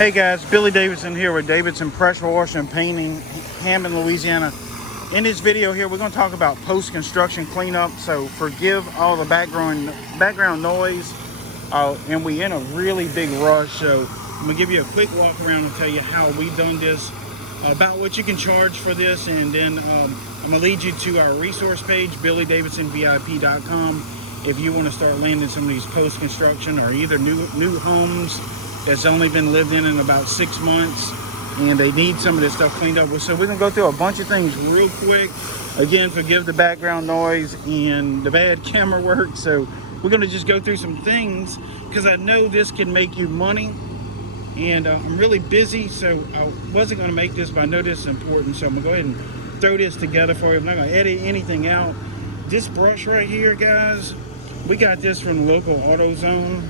Hey guys, Billy Davidson here with Davidson Pressure Wash and Painting, Hammond, Louisiana. In this video here, we're going to talk about post-construction cleanup. So forgive all the background noise, and we in a really big rush. So I'm going to give you a quick walk around and tell you how we've done this, about what you can charge for this, and then I'm going to lead you to our resource page, BillyDavidsonVIP.com, if you want to start landing some of these post-construction or either new homes that's only been lived in about 6 months and they need some of this stuff cleaned up. So we're gonna go through a bunch of things real quick. Again, forgive the background noise and the bad camera work. So we're gonna just go through some things because I know this can make you money, and I'm really busy, so I wasn't gonna make this, but I know this is important, so I'm gonna go ahead and throw this together for you. I'm not gonna edit anything out. This brush right here, guys, we got this from the local AutoZone.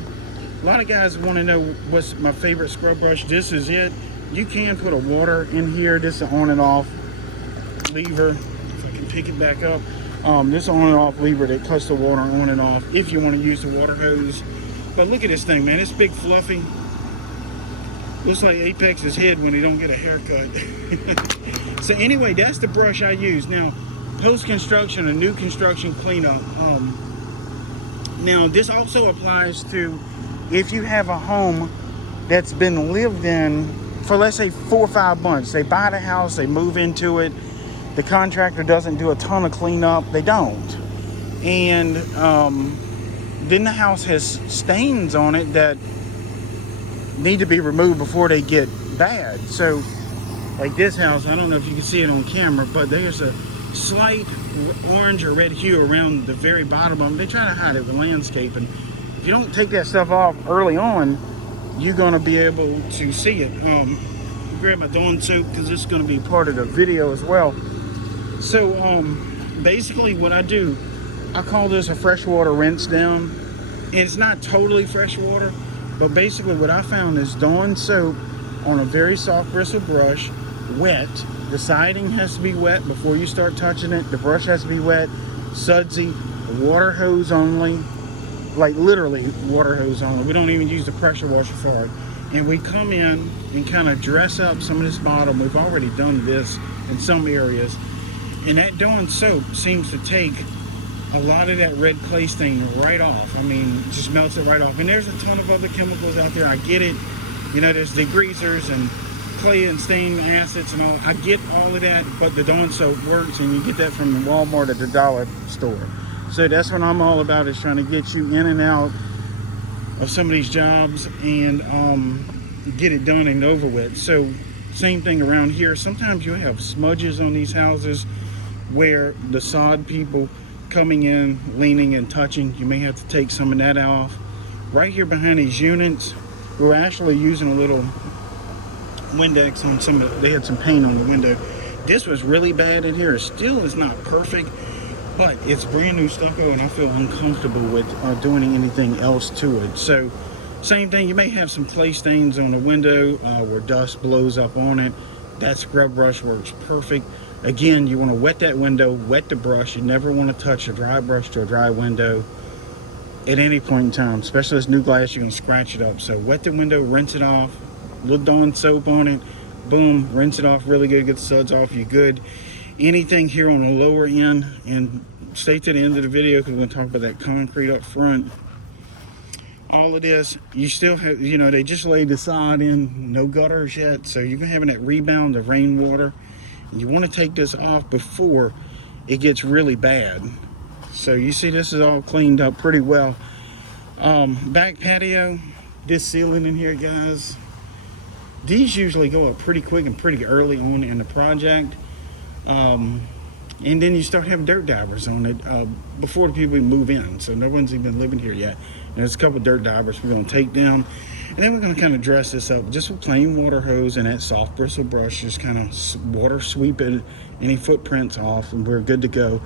A lot of guys want to know what's my favorite scrub brush. This is it. You can put a water in here. This is an on and off lever. If I can pick it back up. This on and off lever that cuts the water on and off if you want to use the water hose. But look at this thing, man. It's big, fluffy. Looks like Apex's head when he don't get a haircut. So anyway, that's the brush I use. Now, post-construction or new construction cleanup. Now, this also applies to if you have a home that's been lived in for, let's say, 4 or 5 months. They buy the house, they move into it, the contractor doesn't do a ton of cleanup, they don't. And then the house has stains on it that need to be removed before they get bad. So, like this house, I don't know if you can see it on camera, but there's a slight orange or red hue around the very bottom of them. They try to hide it with landscaping. If you don't take that stuff off early on, you're going to be able to see it. Grab my Dawn soap because this is going to be part of the video as well. So basically what I do, I call this a freshwater rinse down. And it's not totally fresh water, but basically what I found is Dawn soap on a very soft bristle brush, wet. The siding has to be wet before you start touching it. The brush has to be wet, sudsy, water hose only. Like literally water hose on it. We don't even use the pressure washer for it. And we come in and kind of dress up some of this bottom. We've already done this in some areas. And that Dawn soap seems to take a lot of that red clay stain right off. I mean, it just melts it right off. And there's a ton of other chemicals out there. I get it. You know, there's degreasers and clay and stain acids and all. I get all of that, but the Dawn soap works, and you get that from the Walmart or the dollar store. So that's what I'm all about, is trying to get you in and out of some of these jobs and get it done and over with. So same thing around here. Sometimes you have smudges on these houses where the sod people coming in, leaning and touching. You may have to take some of that off. Right here behind these units, we're actually using a little Windex on some of they had some paint on the window. This was really bad in here. It still is not perfect, but it's brand new stucco, and I feel uncomfortable with doing anything else to it. So same thing, you may have some clay stains on the window where dust blows up on it. That scrub brush works perfect. Again, you want to wet that window, wet the brush. You never want to touch a dry brush to a dry window at any point in time, especially this new glass. You're going to scratch it up. So wet the window, rinse it off, little Dawn soap on it, boom, rinse it off really good, get the suds off, you're good. Anything here on the lower end, and stay to the end of the video because we're going to talk about that concrete up front. All of this, you still have, you know, they just laid the sod in, no gutters yet, so you're having that rebound of rainwater. You want to take this off before it gets really bad. So you see this is all cleaned up pretty well. Back patio, this ceiling in here, guys, these usually go up pretty quick and pretty early on in the project. And then you start having dirt daubers on it before the people move in. So no one's even living here yet. And there's a couple dirt daubers we're going to take down. And then we're going to kind of dress this up just with plain water hose and that soft bristle brush. Just kind of water sweep it, any footprints off, and we're good to go.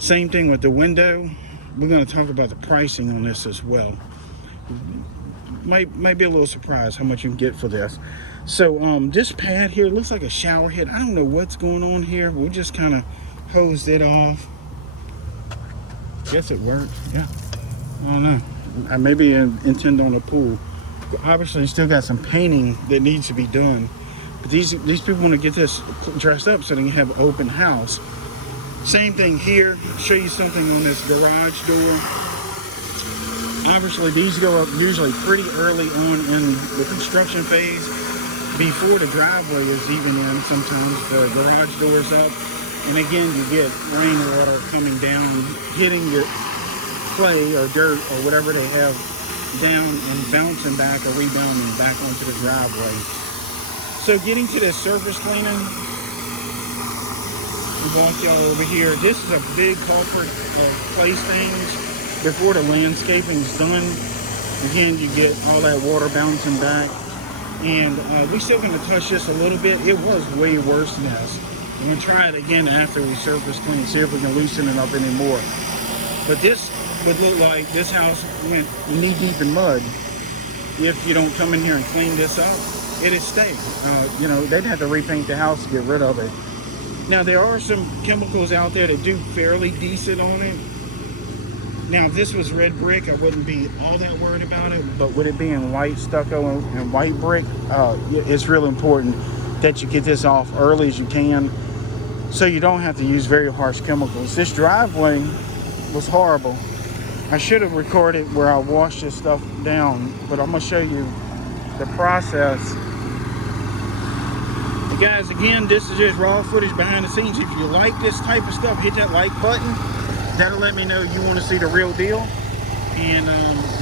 Same thing with the window. We're going to talk about the pricing on this as well. Might be a little surprised how much you can get for this. So this pad here looks like a shower head. I don't know what's going on here. We'll just kind of hosed it off. Guess it worked. Yeah, I don't know. I maybe intend on a pool. Obviously, still got some painting that needs to be done. But these people want to get this dressed up so they can have an open house. Same thing here. Show you something on this garage door. Obviously, these go up usually pretty early on in the construction phase, before the driveway is even in. Sometimes the garage door's up, and again, you get rainwater coming down, hitting your clay or dirt or whatever they have down and bouncing back or rebounding back onto the driveway. So getting to this surface cleaning, walk y'all over here. This is a big culprit of clay stains before the landscaping is done. Again, you get all that water bouncing back, and we're still going to touch this a little bit. It was way worse than this. I'm going to try it again after we surface clean, see if we can loosen it up anymore. But this would look like this house went knee deep in mud if you don't come in here and clean this up. It'd stay. You know, they'd have to repaint the house to get rid of it. Now, there are some chemicals out there that do fairly decent on it. Now, if this was red brick, I wouldn't be all that worried about it. But with it being white stucco and white brick, it's real important that you get this off early as you can, so you don't have to use very harsh chemicals. This driveway was horrible. I should have recorded where I washed this stuff down, but I'm going to show you the process. Guys, again, this is just raw footage behind the scenes. If you like this type of stuff, hit that like button. That'll let me know you want to see the real deal. And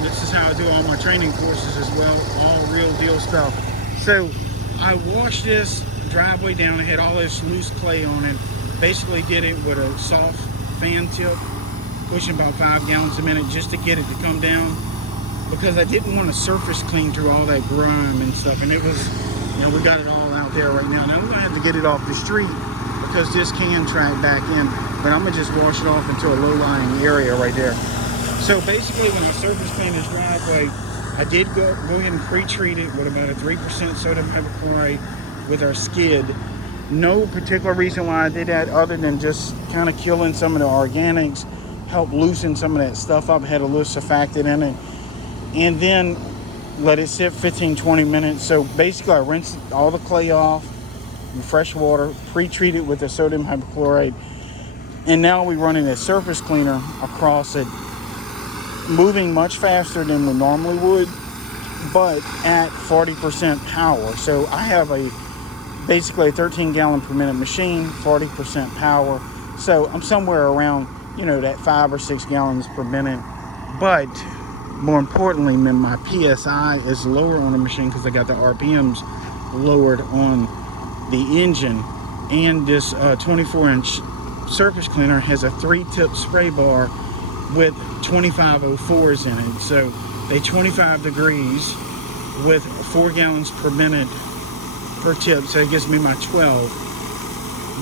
this is how I do all my training courses as well, all real deal stuff. So I washed this driveway down. I had all this loose clay on it. Basically did it with a soft fan tip, pushing about 5 gallons a minute just to get it to come down, because I didn't want to surface clean through all that grime and stuff. And it was, you know, we got it all out there right now. Now I'm gonna have to get it off the street because this can track back in, but I'm gonna just wash it off into a low-lying area right there. So basically, when I surface clean this driveway, I did go ahead and pre-treat it with about a 3% sodium hypochlorite with our skid. No particular reason why I did that other than just kind of killing some of the organics, help loosen some of that stuff up, had a little surfactant in it, and then let it sit 15-20 minutes. So basically I rinsed all the clay off with fresh water, pre-treat it with the sodium hypochlorite, and now we're running a surface cleaner across it, moving much faster than we normally would, but at 40% power. So I have basically a 13 gallon per minute machine, 40% power. So I'm somewhere around, you know, that 5 or 6 gallons per minute. But more importantly, my PSI is lower on the machine because I got the RPMs lowered on the engine. And this 24-inch surface cleaner has a 3-tip spray bar with 2504s in it. So they 25 degrees with 4 gallons per minute per tip. So it gives me my 12.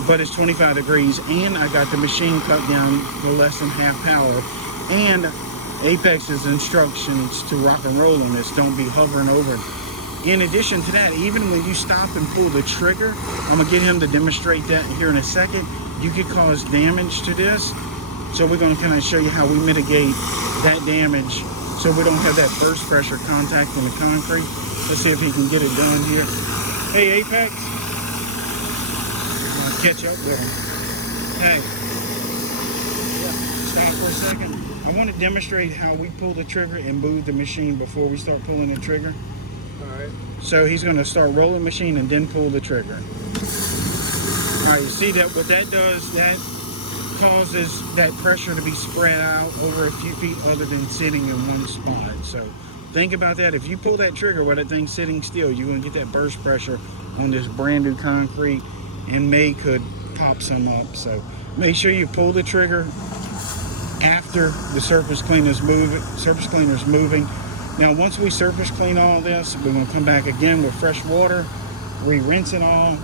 But it's 25 degrees, and I got the machine cut down to less than half power. And Apex's instructions to rock and roll on this: don't be hovering over it. In addition to that, even when you stop and pull the trigger, I'm gonna get him to demonstrate that here in a second, you could cause damage to this. So we're gonna kind of show you how we mitigate that damage so we don't have that burst pressure contact in the concrete. Let's see if he can get it done here. Hey, Apex. I'll catch up with him. Hey, stop for a second. I want to demonstrate how we pull the trigger and move the machine before we start pulling the trigger. Alright. So he's going to start rolling the machine and then pull the trigger. Alright, you see that what that does, that causes that pressure to be spread out over a few feet other than sitting in one spot. So think about that. If you pull that trigger while that thing's sitting still, you're going to get that burst pressure on this brand new concrete, and could pop some up. So make sure you pull the trigger after the surface cleaner's moving. Now, once we surface clean all this, we're going to come back again with fresh water, re-rinse it all,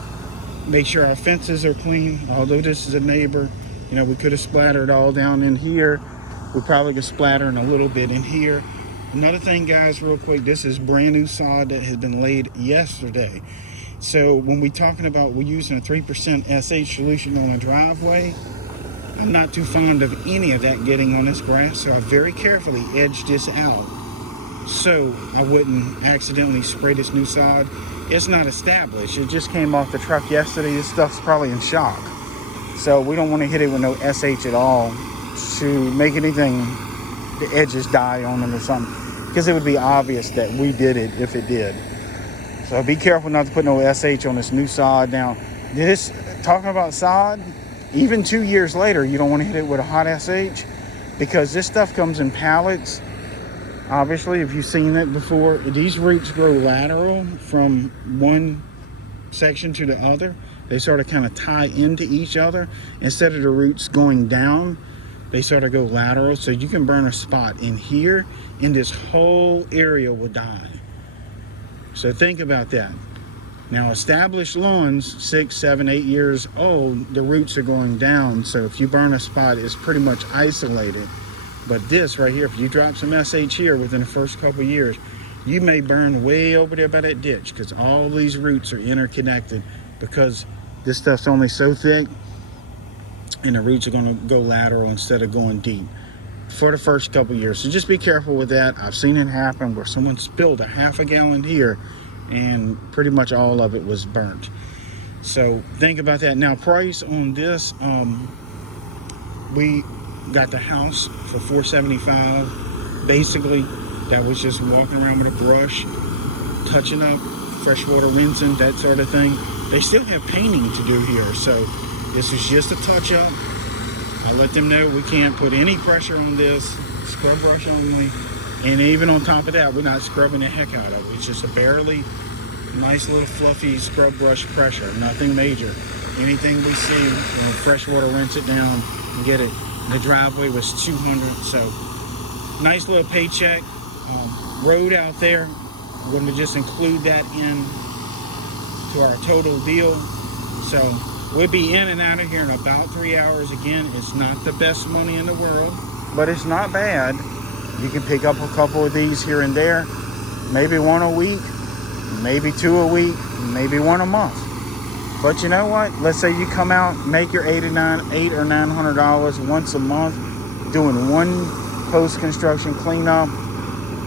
make sure our fences are clean. Although this is a neighbor, you know, we could have splattered all down in here. We probably could splatter in a little bit in here. Another thing, guys, real quick, this is brand new sod that has been laid yesterday. So when we're talking about we're using a 3% SH solution on a driveway, I'm not too fond of any of that getting on this grass, so I very carefully edged this out. so I wouldn't accidentally spray this new sod. It's not established. It just came off the truck yesterday. This stuff's probably in shock. So we don't want to hit it with no SH at all to make anything, the edges die on them or something, because it would be obvious that we did it if it did. So be careful not to put no SH on this new sod. Now, this, talking about sod, even 2 years later, you don't want to hit it with a hot SH, because this stuff comes in pallets. Obviously, if you've seen it before, these roots grow lateral from one section to the other. They sort of kind of tie into each other. Instead of the roots going down, they sort of go lateral. So you can burn a spot in here, and this whole area will die. So think about that. Now, established lawns, 6, 7, 8 years old, the roots are going down. So if you burn a spot, it's pretty much isolated. But this right here, if you drop some SH here within the first couple of years, you may burn way over there by that ditch, because all these roots are interconnected, because this stuff's only so thick, and the roots are going to go lateral instead of going deep for the first couple of years. So just be careful with that. I've seen it happen where someone spilled a half a gallon here, and pretty much all of it was burnt. So think about that. Now, price on this, we got the house for $475. Basically, that was just walking around with a brush, touching up, freshwater rinsing, that sort of thing. They still have painting to do here, so this is just a touch up. I let them know we can't put any pressure on this, scrub brush only. And even on top of that, we're not scrubbing the heck out of it. It's just a barely nice little fluffy scrub brush pressure, nothing major. Anything we see, when we freshwater rinse it down and get it. The driveway was $200, so nice little paycheck. Road out there, we're going to just include that in to our total deal. So we'll be in and out of here in about 3 hours. Again, it's not the best money in the world, but it's not bad. You can pick up a couple of these here and there, maybe one a week, maybe 2 a week, maybe 1 a month. But you know what? Let's say you come out, make your $8 or $900 once a month doing one post-construction cleanup.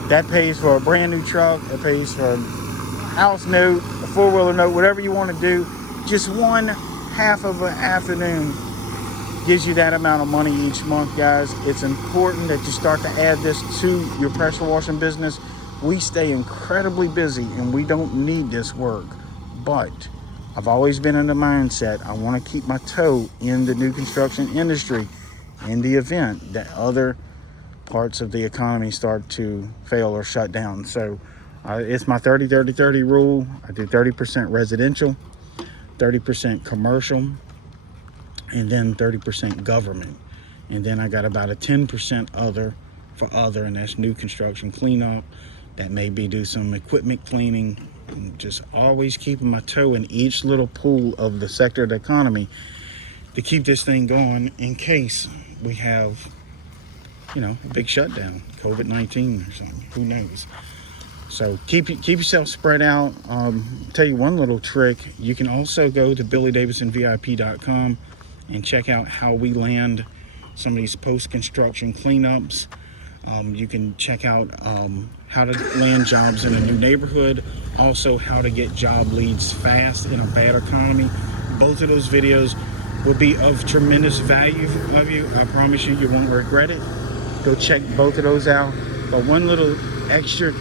That pays for a brand new truck. It pays for a house note, a four-wheeler note, whatever you want to do. Just one half of an afternoon gives you that amount of money each month, guys. It's important that you start to add this to your pressure washing business. We stay incredibly busy and we don't need this work, but I've always been in the mindset I want to keep my toe in the new construction industry in the event that other parts of the economy start to fail or shut down. So it's my 30-30-30 rule. I do 30% residential, 30% commercial, and then 30% government. And then I got about a 10% other for other, and that's new construction cleanup. That may be do some equipment cleaning. Just always keeping my toe in each little pool of the sector of the economy to keep this thing going in case we have, you know, a big shutdown, COVID-19 or something, who knows. So keep yourself spread out. Tell you one little trick. You can also go to BillyDavidsonVIP.com and check out how we land some of these post-construction cleanups. You can check out how to land jobs in a new neighborhood, also how to get job leads fast in a bad economy. Both of those videos will be of tremendous value of you. I promise you, you won't regret it. Go check both of those out. But one little extra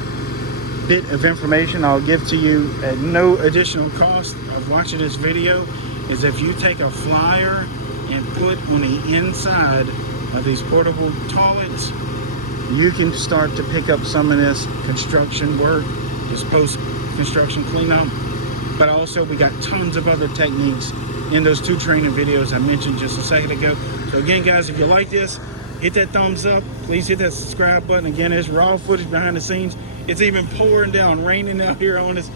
bit of information I'll give to you at no additional cost of watching this video is if you take a flyer and put on the inside of these portable toilets, you can start to pick up some of this construction work, this post-construction cleanup. But also we got tons of other techniques in those 2 training videos I mentioned just a second ago. So again, guys, if you like this, hit that thumbs up. Please hit that subscribe button. Again, there's raw footage behind the scenes. It's even pouring down, raining out here on us.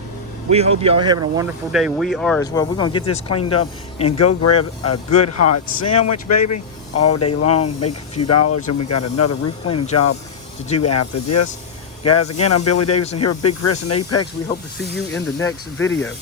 We hope y'all are having a wonderful day. We are as well. We're going to get this cleaned up and go grab a good hot sandwich, baby, all day long, make a few dollars, and we got another roof cleaning job to do after this. Guys, again, I'm Billy Davidson here with Big Chris and Apex. We hope to see you in the next video.